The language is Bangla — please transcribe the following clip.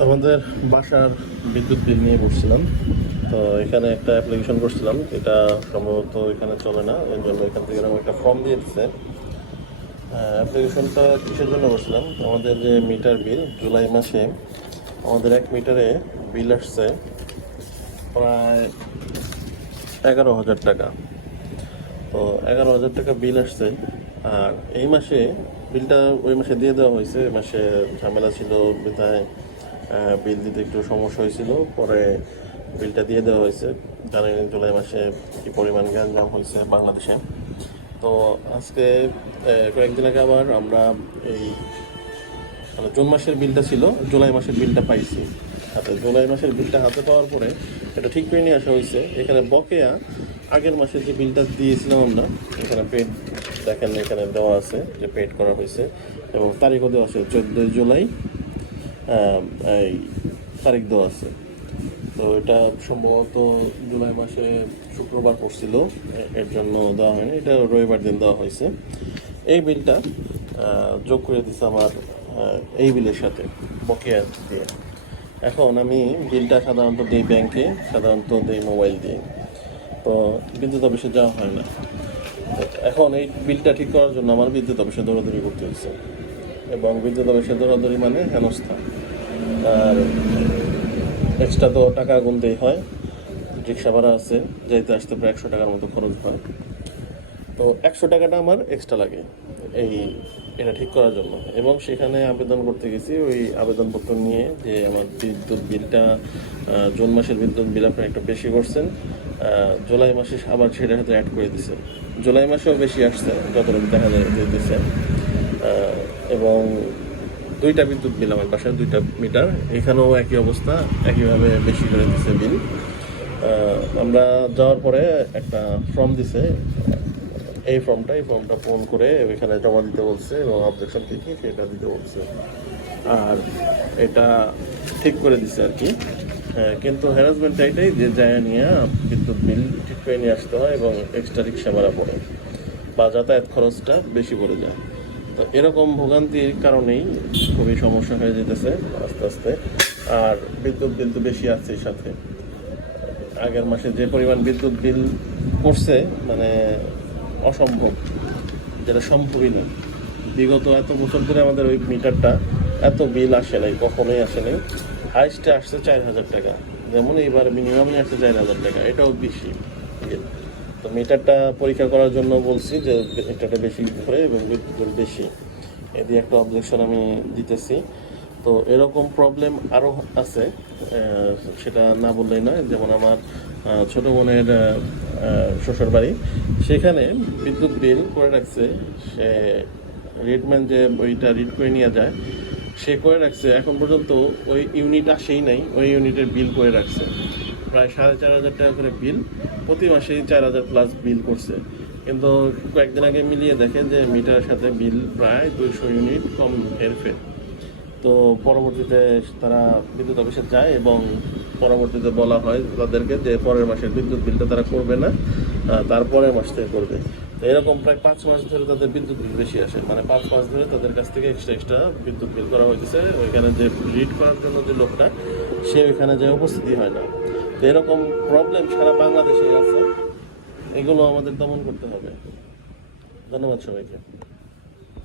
আমাদের বাসার বিদ্যুৎ বিল নিয়ে বসছিলাম। তো এখানে একটা অ্যাপ্লিকেশন করছিলাম। এটা সম্ভবত এখানে চলে না, এর জন্য এখান থেকে এরকম একটা ফর্ম দিয়ে দিচ্ছে অ্যাপ্লিকেশনটা কিসের জন্য করছিলাম? আমাদের যে মিটার বিল জুলাই মাসে আমাদের এক মিটারে বিল আসছে প্রায় এগারো হাজার টাকা। তো এগারো হাজার টাকা বিল আসছে। আর এই মাসে বিলটা ওই মাসে দিয়ে দেওয়া হয়েছে। মাসে ঝামেলা ছিল, বিধায় বিল দিতে একটু সমস্যা হয়েছিল। পরে বিলটা দিয়ে দেওয়া হয়েছে। জানেন জুলাই মাসে কি পরিমাণ গ্যাঞ্জাম হয়েছে বাংলাদেশে। তো আজকে কয়েকদিন আগে আবার আমরা এই মানে জুন মাসের বিলটা ছিল, জুলাই মাসের বিলটা পাইছি। হাতে জুলাই মাসের বিলটা হাতে পাওয়ার পরে এটা ঠিক করে নিয়ে আসা হয়েছে। এখানে বকেয়া, আগের মাসে যে বিলটা দিয়েছিলাম আমরা, এখানে পেড দেখেন, এখানে দেওয়া আছে যে পেড করা হয়েছে। এবং তারিখও দেওয়া আছে চোদ্দোই জুলাই। এই তারিখ দেওয়া আছে। তো এটা সম্ভবত জুলাই মাসে শুক্রবার পড়ছিল। এর জন্য দেওয়া হয়নি। এটা রবিবার দিন দেওয়া হয়েছে। এই বিলটা যোগ করে দিচ্ছে আমার এই বিলের সাথে বকেয়া দিয়ে। এখন আমি বিলটা সাধারণত দিই ব্যাংকে, সাধারণত দিই মোবাইল দিয়ে। তো বিদ্যুৎ অফিসে যাওয়া হয় না। এখন এই বিলটা ঠিক করার জন্য আমার বিদ্যুৎ অফিসে দৌড়াদৌড়ি করতে হচ্ছে এবং বিদ্যুৎ অফিসে দৌড়াদৌড়ি মানে হেনস্থা। আর এক্সট্রা তো টাকা গুনতেই হয় রিক্সা ভাড়া আছে যাইতে আসতে প্রায় একশো টাকার মতো খরচ হয়। তো একশো টাকাটা আমার এক্সট্রা লাগে এই এটা ঠিক করার জন্য। এবং সেখানে আবেদন করতে গেছি ওই আবেদনপত্র নিয়ে যে আমার বিদ্যুৎ বিলটা জুন মাসের বিদ্যুৎ বিল আপনি একটু বেশি করছেন জুলাই মাসে আবার সেটার সাথে অ্যাড করে দিছে। জুলাই মাসেও বেশি আসছে যতটুকু দেখা যায় আহ, এবং দুইটা বিদ্যুৎ বিল আমার বাসায়, দুইটা মিটার। এখানেও একই অবস্থা, একইভাবে বেশি করে দিছে বিল। আমরা যাওয়ার পরে একটা ফর্ম দিছে। এই ফর্মটা এই ফর্মটা ফোন করে এখানে জমা দিতে বলছে এবং অবজেকশন থেকে সেটা দিতে বলছে। আর এটা ঠিক করে দিছে আর কি। কিন্তু হ্যারাসমেন্ট এটাই যে যায় নিয়ে বিদ্যুৎ বিল ঠিক করে নিয়ে আসতে হয় এবং এক্সট্রা রিক্সা ভাড়া পড়ে। বা যাতায়াত খরচটা বেশি পড়ে যায়। তো এরকম ভোগান্তির কারণেই খুবই সমস্যা হয়ে যেতেছে আস্তে আস্তে। আর বিদ্যুৎ বিল তো বেশি আছে সাথে। আগের মাসে যে পরিমাণ বিদ্যুৎ বিল করছে মানে অসম্ভব, যেটা সম্ভবই নয়। বিগত এত বছর ধরে আমাদের ওই মিটারটা, এত বিল আসে নাই, কখনোই আসে নাই। হাইস্টে আসছে চার হাজার টাকা। যেমন এইবার মিনিমামই আসছে চার হাজার টাকা, এটাও বেশি। তো মিটারটা পরীক্ষা করার জন্য বলছি যে মিটারটা বেশি ধরে এবং বিদ্যুৎ বেশি। এদিকে একটা অবজেকশন আমি দিতেছি। তো এরকম প্রবলেম আরও আছে সেটা না বললেই নয়। যেমন আমার ছোট বোনের শ্বশুর বাড়ি সেখানে বিদ্যুৎ বিল করে রাখছে। সে রিডম্যান যে ওইটা রিড করে নিয়ে যায়, সে করে রাখছে। এখন পর্যন্ত ওই ইউনিট আসেই নাই, ওই ইউনিটের বিল করে রাখছে। প্রায় সাড়ে চার হাজার টাকা করে বিল প্রতি মাসেই চার হাজার প্লাস বিল করছে। কিন্তু কয়েকদিন আগে মিলিয়ে দেখে যে মিটারের সাথে বিল প্রায় দুইশো ইউনিট কম হেরফের তো পরবর্তীতে তারা বিদ্যুৎ অফিসে যায় এবং পরবর্তীতে বলা হয় তাদেরকে যে পরের মাসের বিদ্যুৎ বিলটা তারা করবে না আহ, তারপরের মাস থেকে করবে। তো এরকম প্রায় পাঁচ মাস ধরে তাদের বিদ্যুৎ বিল বেশি আসে। মানে পাঁচ মাস ধরে তাদের কাছ থেকে এক্সট্রা এক্সট্রা বিদ্যুৎ বিল করা হয়েছে ওইখানে যে রিড করার জন্য যে লোকটা সে ওইখানে যে উপস্থিতি হয় না। তো এরকম প্রবলেম সারা বাংলাদেশে আছে। এগুলো আমাদের দমন করতে হবে। ধন্যবাদ সবাইকে।